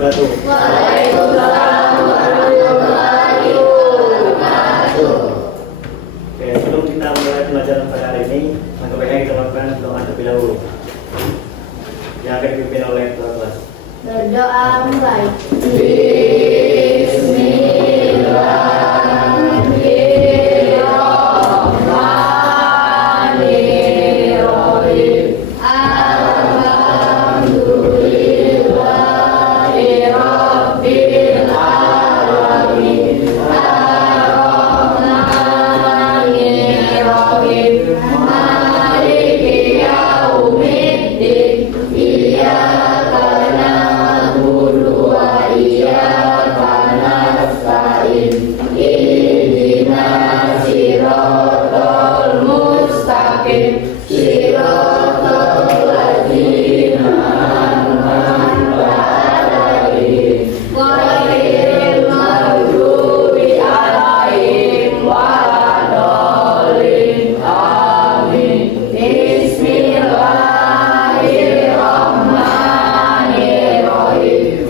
wabarakatuh. Waalaikumsalam warahmatullahi wabarakatuh. Oke, sebelum kita mulai pelajaran pada hari ini, maka baiknya kita lakukan doa terlebih dahulu yang akan dipimpin oleh ketua kelas. Berdoa mulai. Bismillahirrahmanirrahim. Alhamdulillahirabbil alamin. Arrahmanirrahim. Maliki yaumiddin. Iyyaka na'budu wa iyyaka nasta'in. Ihdinas siratal mustaqim. Siratal ladzina an'amta 'alaihim ghairil maghdubi 'alaihim waladdallin. Amin. Bismillahirrahmanirrahim.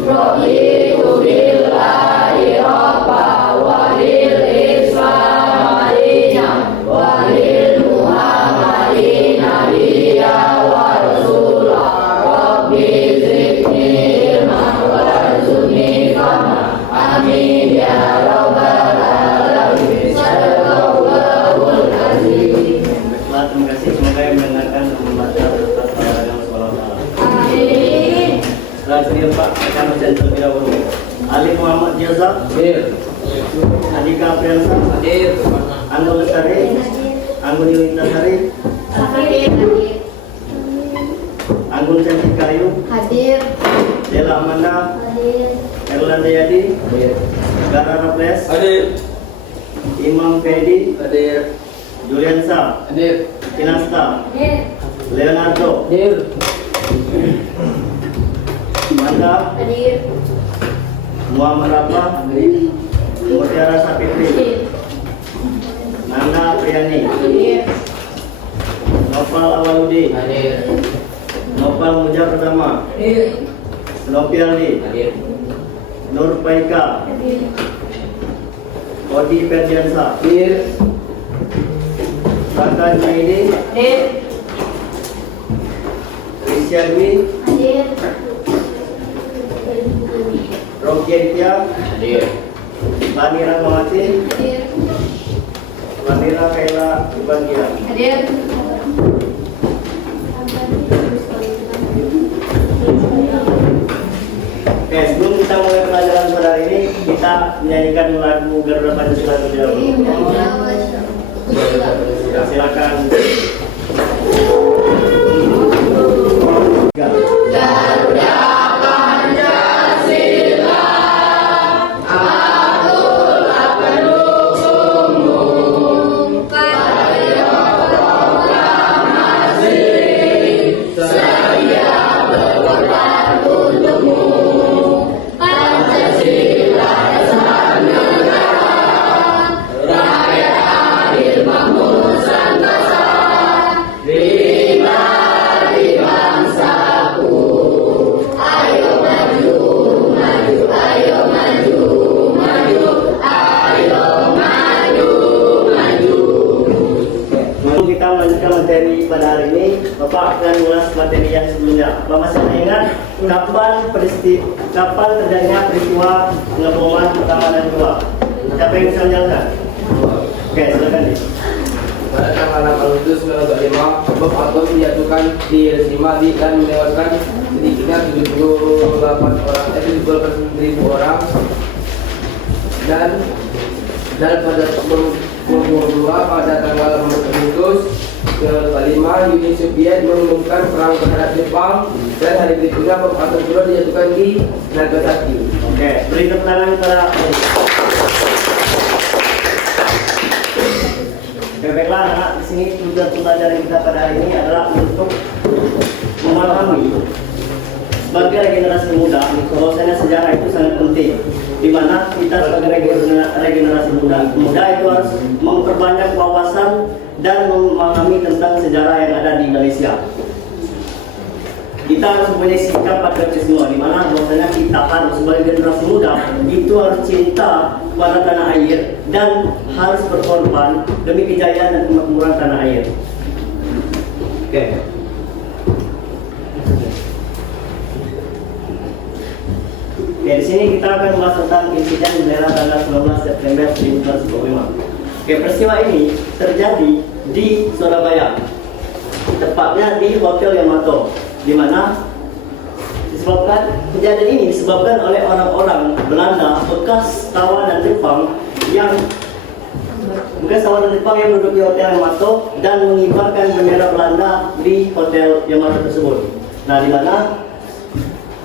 Raditu billahi rabba wa bil islam madina wa lil muhammadin nabiyya wa rasula. Rabbi zidni ilman warzuqni fahma. Amin ya rabbal alamin. Sadaqallahul azim. Baiklah, terima kasih. Semoga yang mendengarkan membaca pada yang sekolah. Amin. Setelah sendiri Pak akan menjadi terlebih dahulu. Ali Muhammad Jaza, Andika Apriansa, Anggun Lestari, Anggun Yulitasari, Anggun Cantik Kayu, Hadir. Dela Amanda, Hadir. Erlanda Yadi, Gara Raples, Imam Fedi, Juliansa, Kinasta, Hadir. Leonardo, Manda, Hadir. Muhammad Rafa, Mutiara Sapitri, Nanda Priani, Hadir. Nopal Awaludi, Nopal Muja Pertama, Nopialdi, Nur Paika, Hadir. Odi Ferdiansa, Kaka Jaidi, Hadir. Rizkyadwi, Hadir. Rokientia, Bani Rahmawati, Hadir. Manira Kaila Ibangia. Hadir. Oke, sebelum kita mulai pelajaran pada hari ini, kita menyanyikan lagu Garuda Pancasila terlebih dahulu. Ya, silakan. Garuda Pancasila, akulah pendukungmu. Pada proklamasi, saya berkorban untukmu. Pancasila dasar negara, rakyat adil makmur sentosa. Lima bangsaku, ayo maju, maju, ayo maju, maju, ayo maju, maju. Sebelum kita melanjutkan materi pada hari ini, Bapak akan mengulas materi yang sebelumnya. Bapak masih ingat kapan terjadinya peristiwa pengeboman pertama dan kedua? Siapa yang bisa menjelaskan? Oke, silakan Di. Pada tanggal 8 Agustus 1945, bom atom dijatuhkan di Hiroshima dan menewaskan sedikitnya 78.000 orang. Dan pada bom kedua pada tanggal 4 Agustus 1945, Uni Soviet mengumumkan perang terhadap Jepang, dan hari berikutnya bom atom kedua dijatuhkan di Nagasaki. Oke, beri tepuk tangan kepada baiklah anak, di sini tujuan pelajaran kita pada hari ini adalah untuk memahami sebagai regenerasi muda bahwasanya sejarah itu sangat penting, di mana kita sebagai regenerasi muda itu harus memperbanyak wawasan dan memahami tentang sejarah yang ada di Indonesia. Kita harus mempunyai sikap patriotisme, di mana bahwasanya kita harus harus cinta pada tanah air dan harus berkorban demi kejayaan dan kemakmuran tanah air. Oke. Oke, di sini kita akan membahas tentang insiden bendera tanggal 19 September 1945. Oke, peristiwa ini terjadi di Surabaya, tepatnya di Hotel Yamato, di mana kejadian ini disebabkan oleh orang-orang Belanda bekas tawanan Jepang yang duduk di Hotel Yamato dan mengibarkan bendera Belanda di Hotel Yamato tersebut. Nah, di mana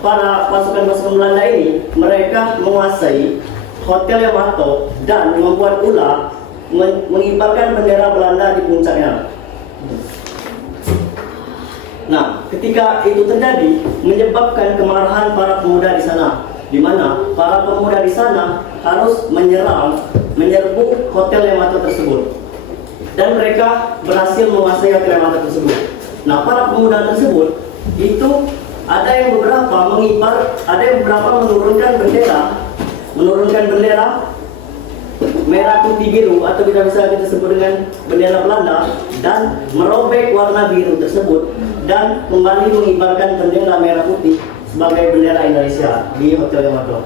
para pasukan-pasukan Belanda ini mereka menguasai Hotel Yamato dan membuat ulah mengibarkan bendera Belanda di puncaknya. Nah, ketika itu terjadi menyebabkan kemarahan para pemuda di sana, di mana para pemuda di sana harus menyerbu Hotel Yamato tersebut, dan mereka berhasil menguasai Hotel Yamato tersebut. Nah, para pemuda tersebut itu ada yang beberapa menurunkan bendera merah putih biru atau bisa kita sebut dengan bendera Belanda dan merobek warna biru tersebut dan kembali mengibarkan bendera merah putih sebagai bendera Indonesia di Hotel Yamato.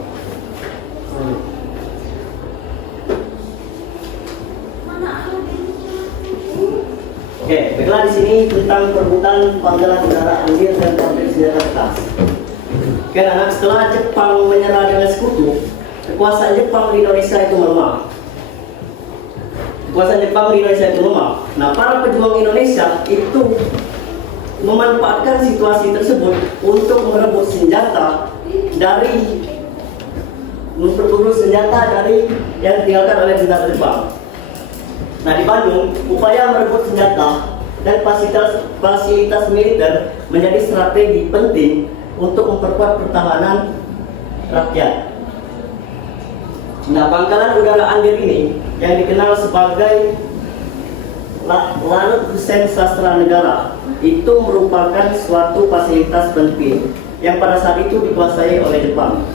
Oke, baiklah, di sini tentang perebutan pangkalan udara Anggir dan pabrik senjata bekas. Karena setelah Jepang menyerah dengan sekutu, kekuasaan Jepang di Indonesia itu melemah. Nah, para pejuang Indonesia itu memanfaatkan situasi tersebut untuk merebut senjata dari yang ditinggalkan oleh tentara Jepang. Nah, di Bandung, upaya merebut senjata dan fasilitas militer menjadi strategi penting untuk memperkuat pertahanan rakyat. Nah, pangkalan udara Anggir ini yang dikenal sebagai Lanut Hussein Sastra Negara itu merupakan suatu fasilitas penting yang pada saat itu dikuasai oleh Jepang.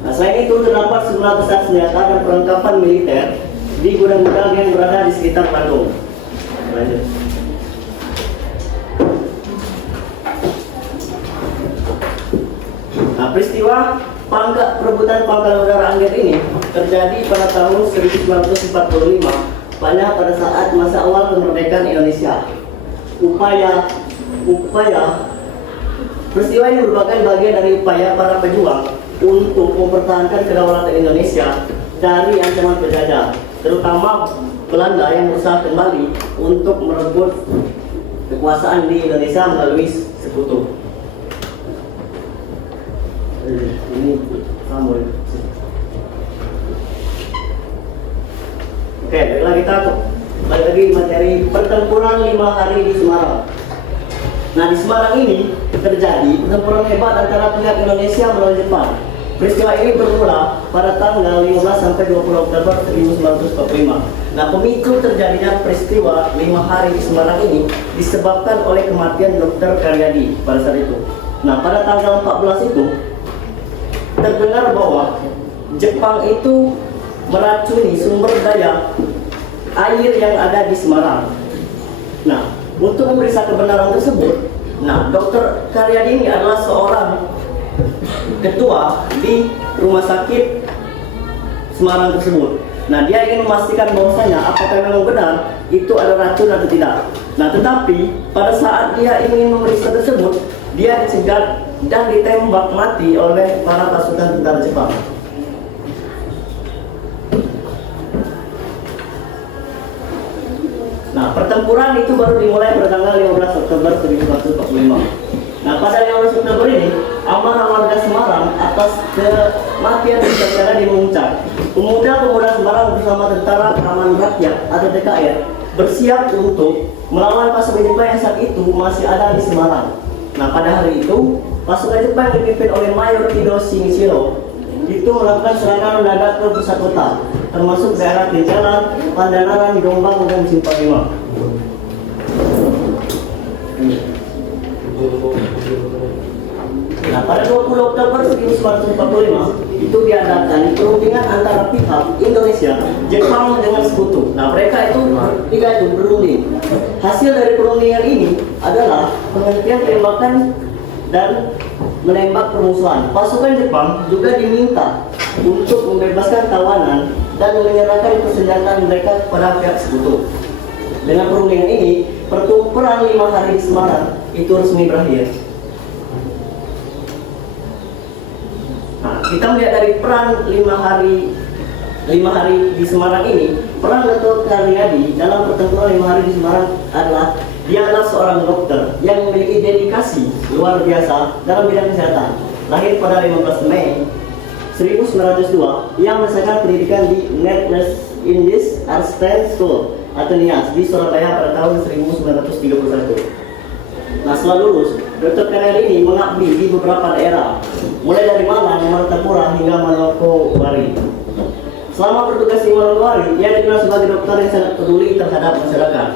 Nah, selain itu terdapat sejumlah besar senjata dan perlengkapan militer di gudang-gudang yang berada di sekitar Bandung. Lanjut. Nah, peristiwa perebutan pangkalan udara Anggir ini terjadi pada tahun 1945, pada saat masa awal kemerdekaan Indonesia. Peristiwa ini merupakan bagian dari upaya para pejuang untuk mempertahankan kedaulatan Indonesia dari ancaman penjajah, terutama Belanda yang berusaha kembali untuk merebut kekuasaan di Indonesia melalui sekutu. Ini sambung. Oke, baiklah, kita balik lagi materi pertempuran 5 hari di Semarang. Nah, di Semarang ini terjadi pertempuran hebat antara pihak Indonesia melawan Jepang. Peristiwa ini bermula pada tanggal 15 sampai 20 Oktober 1945. Nah, pemicu terjadinya peristiwa 5 hari di Semarang ini disebabkan oleh kematian Dr. Karyadi pada saat itu. Nah, pada tanggal 14 itu terdengar bahwa Jepang itu meracuni sumber daya air yang ada di Semarang. Nah, untuk memeriksa kebenaran tersebut, Dr. Karyadi ini adalah seorang ketua di rumah sakit Semarang tersebut. Nah, dia ingin memastikan bahwasanya apakah memang benar itu ada racun atau tidak. Nah, tetapi pada saat dia ingin memeriksa tersebut, dia dicegat dan ditembak mati oleh para pasukan tentara Jepang. Nah, pertempuran itu baru dimulai pada tanggal 15 Oktober 1945. Nah, pada 15 Oktober ini, amarah warga Semarang atas kematian saudara dimuncak. Pemuda-pemuda Semarang bersama Tentara Keamanan Rakyat atau TKR bersiap untuk melawan pasukan Jepang yang saat itu masih ada di Semarang. Nah, pada hari itu, pasukan Jepang yang dipimpin oleh Mayor Hideyoshi Nishiro itu melakukan serangan mendadak ke pusat kota, termasuk daerah Jalan, Pandanaran, Jombang, dan Simpang 5. Nah, pada 20 Oktober 1945 itu diadakan perundingan antara pihak Indonesia, Jepang dengan Sekutu. Nah, mereka itu tiga itu berunding. Hasil dari perundingan ini adalah penghentian tembakan dan menembak permusuhan. Pasukan Jepang juga diminta untuk membebaskan tawanan dan menyerahkan persenjataan mereka kepada pihak Sekutu. Dengan perundingan ini, pertempuran 5 hari di Semarang itu resmi berakhir. Nah, kita melihat dari peran 5 hari di Semarang ini, peran Gatot Karyadi dalam pertempuran 5 hari di Semarang adalah dia adalah seorang dokter yang memiliki dedikasi luar biasa dalam bidang kesehatan. Lahir pada 15 Mei 1902, ia menyelesaikan pendidikan di Netherlands Indies Artsen School atau NIAS di Surabaya pada tahun 1931. Nah, setelah lulus, Dr. Karyadi ini mengabdi di beberapa daerah, mulai dari Malang, Martapura hingga Manokwari. Selama bertugas di Manokwari, ia dikenal sebagai dokter yang sangat peduli terhadap masyarakat,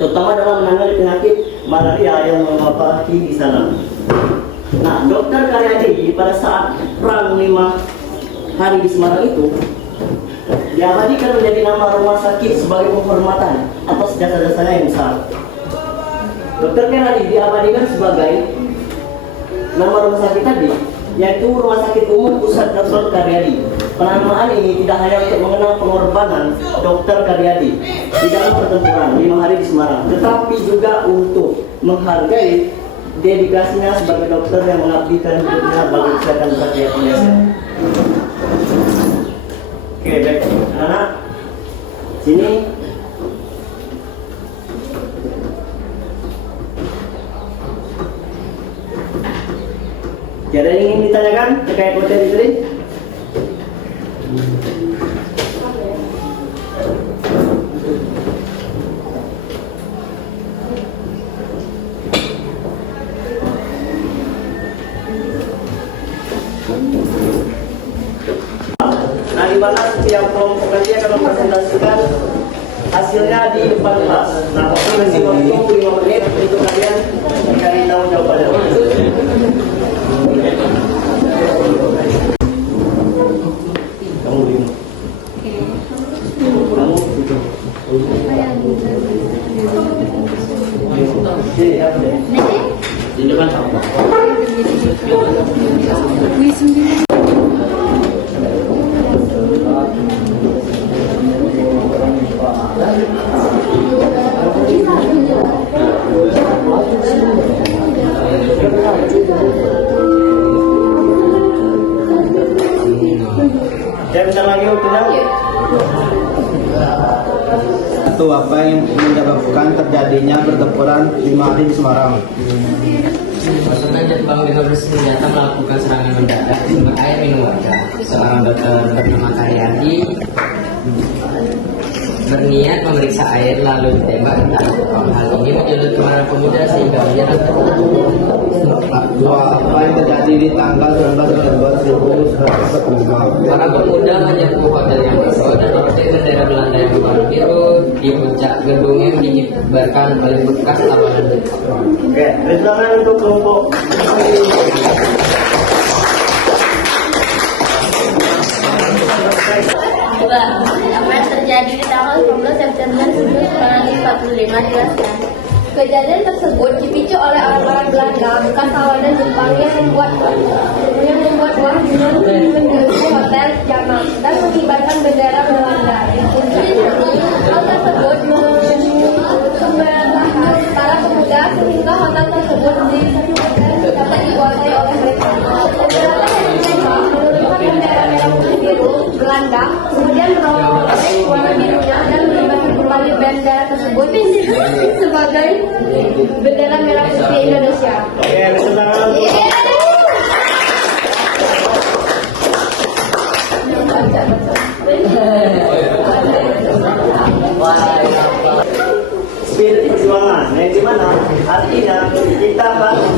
terutama dalam menangani penyakit malaria yang memapaki di sana. Nah, Dr. Karyadi pada saat perang 5 hari di Semarang itu diabadikan menjadi nama rumah sakit sebagai penghormatan atas jasa-jasanya yang besar. Dr. Karyadi diabadikan sebagai nama rumah sakit tadi, yaitu Rumah Sakit Umum Pusat Dr. Karyadi. Penamaan ini tidak hanya untuk mengenang pengorbanan Dr. Karyadi di dalam pertempuran 5 hari di Semarang, tetapi juga untuk menghargai dedikasinya sebagai dokter yang mengabdikan hidupnya bagi kesehatan rakyat Indonesia. Oke, baik, anak sini. Ada yang ingin ditanyakan terkait materi tadi? Nah, di mana setiap kelompok nanti akan mempresentasikan hasilnya di depan kelas. Nah, masih waktu 5 menit untuk kalian mencari tahu jawabannya. Kamu lima. Kamu itu. Jadi apa deh? Di depan sama. Saya bentar lagi waktunya. Satu, apa yang menyebabkan terjadinya pertempuran 5 hari di Semarang? Pasukan Jepang dengan bersenjata melakukan serangan mendadak di sumber air minum warga. Seorang dokter bernama Karyadi berniat memeriksa air lalu ditembak entah Jepang. Hal ini menyulut kemarahan pemuda sehingga menyerang. Dua, apa yang terjadi di tanggal 19 November 1945? Para pemuda menyerbu hotel yang besar dan memetik bendera Belanda yang berwarna biru. Di puncak gedung yang dikibarkan oleh bekas tawanan Jepang. Oke, tangan untuk kelompok. Apa yang terjadi di tanggal 19 September 1945 jelaskan. Kejadian tersebut dipicu oleh orang-orang Belanda bekas tawanan Jepang yang membuat uang dengan menduduki hotel Jamak dan mengibarkan bendera Belanda. Hal tersebut memberatkan para pemuda sehingga hotel tersebut dapat dikuasai oleh mereka. Beberapa yang ditembak menurunkan bendera merah putih biru Belanda, kemudian menolong warna birunya dan mengibarkan kembali bendera tersebut sebagai bendera merah putih Indonesia. Oke, tangan. Spirit perjuangan, yang dimana artinya kita harus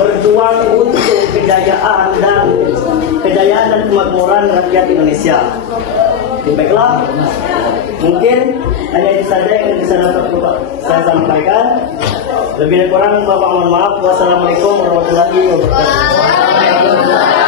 berjuang untuk kejayaan dan kemakmuran rakyat Indonesia. Baiklah, mungkin hanya itu saja yang bisa dapat saya sampaikan. Lebih kurang Bapak mohon maaf. Wassalamualaikum warahmatullahi wabarakatuh.